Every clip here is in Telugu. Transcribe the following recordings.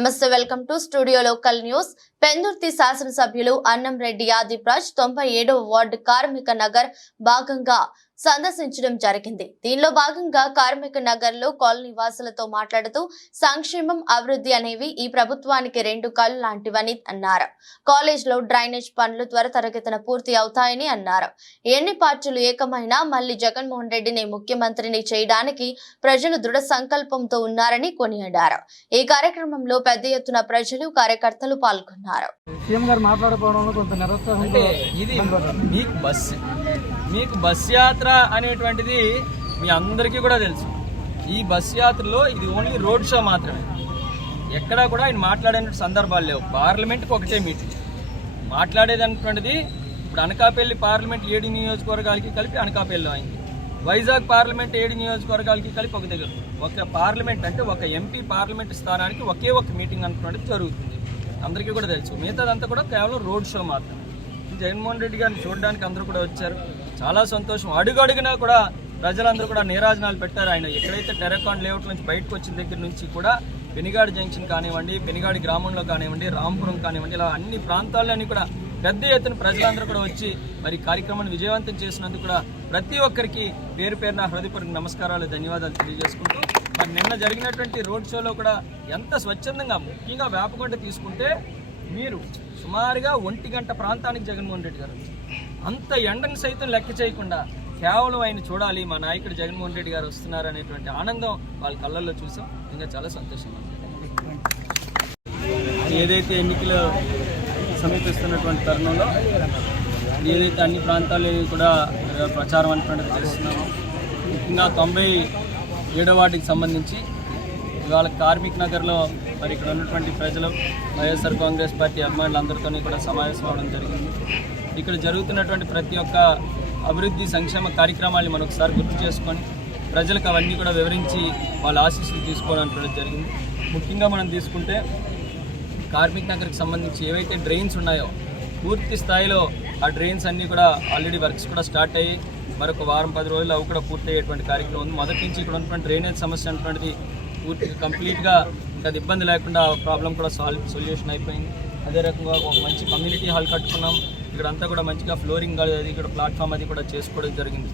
నమస్తే welcome to studio local news Pendurthi శాసనసభ్యులు అన్నం రెడ్డి ఆదిప్రాజ్ తొంభై ఏడవ వార్డు కార్మిక నగర్ భాగంగా సందర్శించడం జరిగింది దీనిలో భాగంగా కార్మిక నగర్ లో కాలనీ వాసులతో మాట్లాడుతూ సంక్షేమం అభివృద్ధి అనేవి ఈ ప్రభుత్వానికి రెండు కళ్ళు లాంటివని అన్నారు కాలేజ్ లో డ్రైనేజ్ పనులు త్వర తరగతిన పూర్తి అవుతాయని అన్నారు ఎన్ని పార్టీలు ఏకమైనా మళ్లీ జగన్మోహన్ రెడ్డిని ముఖ్యమంత్రిని చేయడానికి ప్రజలు దృఢ సంకల్పంతో ఉన్నారని కొనియాడారు ఈ కార్యక్రమంలో పెద్ద ఎత్తున ప్రజలు కార్యకర్తలు పాల్గొన్నారు మీకు బస్ యాత్ర అనేటువంటిది మీ అందరికీ కూడా తెలుసు ఈ బస్ యాత్రలో ఇది ఓన్లీ రోడ్ షో మాత్రమే ఎక్కడా కూడా ఆయన మాట్లాడే సందర్భాలు లేవు పార్లమెంట్కి ఒకటే మీటింగ్ మాట్లాడేదన్నటువంటిది ఇప్పుడు అనకాపల్లి పార్లమెంట్ ఏడు నియోజకవర్గాలకి కలిపి అనకాపల్లిలో అయింది వైజాగ్ పార్లమెంట్ ఏడు నియోజకవర్గాలకి కలిపి ఒక దగ్గర ఒక పార్లమెంట్ అంటే ఒక ఎంపీ పార్లమెంట్ స్థానానికి ఒకే ఒక మీటింగ్ అనుకున్నది జరుగుతుంది అందరికీ కూడా తెలుసు మిగతాదంతా కూడా కేవలం రోడ్ షో మాత్రమే జగన్మోహన్ రెడ్డి గారిని చూడడానికి అందరూ కూడా వచ్చారు చాలా సంతోషం అడుగడుగునా కూడా ప్రజలందరూ కూడా నీరాజనాలు పెట్టారు ఆయన ఎక్కడైతే టెరకాన్ లేఅవుట్ నుంచి బయటకు వచ్చిన దగ్గర నుంచి కూడా పెనిగాడి జంక్షన్ కానివ్వండి పెనిగాడి గ్రామంలో కానివ్వండి రాంపురం కానివ్వండి ఇలా అన్ని ప్రాంతాల్లోని కూడా పెద్ద ఎత్తున ప్రజలందరూ కూడా వచ్చి మరి కార్యక్రమాన్ని విజయవంతం చేసినందుకు కూడా ప్రతి ఒక్కరికి పేరు పేరున హృదయపూర్వక నమస్కారాలు ధన్యవాదాలు తెలియజేసుకుంటూ మరి నిన్న జరిగినటువంటి రోడ్ షోలో కూడా ఎంత స్వచ్ఛందంగా ముఖ్యంగా వేపగొండ తీసుకుంటే మీరు సుమారుగా ఒంటి గంట ప్రాంతానికి జగన్మోహన్ రెడ్డి గారు అంత ఎండను సైతం లెక్క చేయకుండా కేవలం ఆయన చూడాలి మా నాయకుడు జగన్మోహన్ రెడ్డి గారు వస్తున్నారు అనేటువంటి ఆనందం వాళ్ళ కళ్ళల్లో చూసాం ఇంకా చాలా సంతోషంగా ఏదైతే ఎన్నికలు సమీపిస్తున్నటువంటి తరుణంలో ఏదైతే అన్ని ప్రాంతాల్లో కూడా ప్రచారం అనేటువంటిది చేస్తున్నామో ముఖ్యంగా తొంభై ఏడో వాటికి సంబంధించి ఇవాళ కార్మిక్ నగర్లో మరి ఇక్కడ ఉన్నటువంటి ప్రజలు వైఎస్ఆర్ కాంగ్రెస్ పార్టీ అభిమానులందరితోనే కూడా సమావేశం అవడం జరిగింది ఇక్కడ జరుగుతున్నటువంటి ప్రతి ఒక్క అభివృద్ధి సంక్షేమ కార్యక్రమాలని మనం ఒకసారి గుర్తు చేసుకొని ప్రజలకు అవన్నీ కూడా వివరించి వాళ్ళ ఆశీస్సులు తీసుకోవాలనుకోవడం జరిగింది ముఖ్యంగా మనం తీసుకుంటే కార్మిక్ నగర్కి సంబంధించి ఏవైతే డ్రైన్స్ ఉన్నాయో పూర్తి స్థాయిలో ఆ డ్రైన్స్ అన్నీ కూడా ఆల్రెడీ వర్క్స్ కూడా స్టార్ట్ అయ్యి మరొక వారం పది రోజులు అవి కూడా పూర్తయ్యేటువంటి కార్యక్రమం ఉంది మొదటి నుంచి ఇక్కడ ఉన్నటువంటి డ్రైనేజ్ సమస్య అనేటువంటిది పూర్తిగా కంప్లీట్గా ఇంకా అది ఇబ్బంది లేకుండా ఆ ప్రాబ్లం కూడా సాల్వ్ సొల్యూషన్ అయిపోయింది అదే రకంగా ఒక మంచి కమ్యూనిటీ హాల్ కట్టుకున్నాం ఇక్కడ అంతా కూడా మంచిగా ఫ్లోరింగ్ అది కూడా ప్లాట్ఫామ్ అది కూడా చేసుకోవడం జరిగింది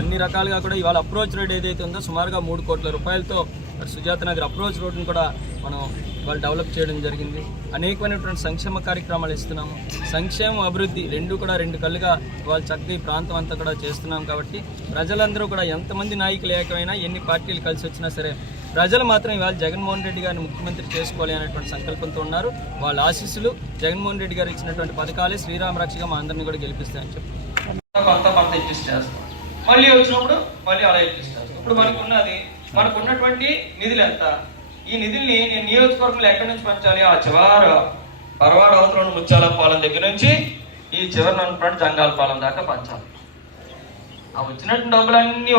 అన్ని రకాలుగా కూడా ఇవాళ అప్రోచ్ రోడ్ ఏదైతే ఉందో సుమారుగా మూడు కోట్ల రూపాయలతో సుజాత నగర్ అప్రోచ్ రోడ్ని కూడా మనం వాళ్ళు డెవలప్ చేయడం జరిగింది అనేకమైనటువంటి సంక్షేమ కార్యక్రమాలు ఇస్తున్నాము సంక్షేమం అభివృద్ధి రెండు కూడా రెండు కళ్ళుగా వాళ్ళు చక్కగా ఈ ప్రాంతం అంతా కూడా చేస్తున్నాం కాబట్టి ప్రజలందరూ కూడా ఎంతమంది నాయకులు ఏకమైనా ఎన్ని పార్టీలు కలిసి వచ్చినా సరే ప్రజలు మాత్రం ఇవాళ జగన్మోహన్ రెడ్డి గారిని ముఖ్యమంత్రి చేసుకోవాలి అనేటువంటి సంకల్పంతో ఉన్నారు వాళ్ళ ఆశీస్సులు జగన్మోహన్ రెడ్డి గారు ఇచ్చినటువంటి పథకాలే శ్రీరామ రక్షగా మా అందరినీ కూడా గెలిపిస్తాయని చెప్పి కొంత మళ్ళీ వచ్చినప్పుడు మళ్ళీ అలా ఎడ్జస్ట్ ఇప్పుడు మనకు ఉన్నది నిధులు ఎంత ఈ నిధుల్ని నేను నియోజకవర్గంలో ఎక్కడి నుంచి పంచాలి ఆ చివరి పర్వాడ అవతల ముత్యాలపాలెం దగ్గర నుంచి ఈ చివరి నన్ను జంగాలపాలెం దాకా పంచాలి ఆ వచ్చినటువంటి డబ్బులన్నీ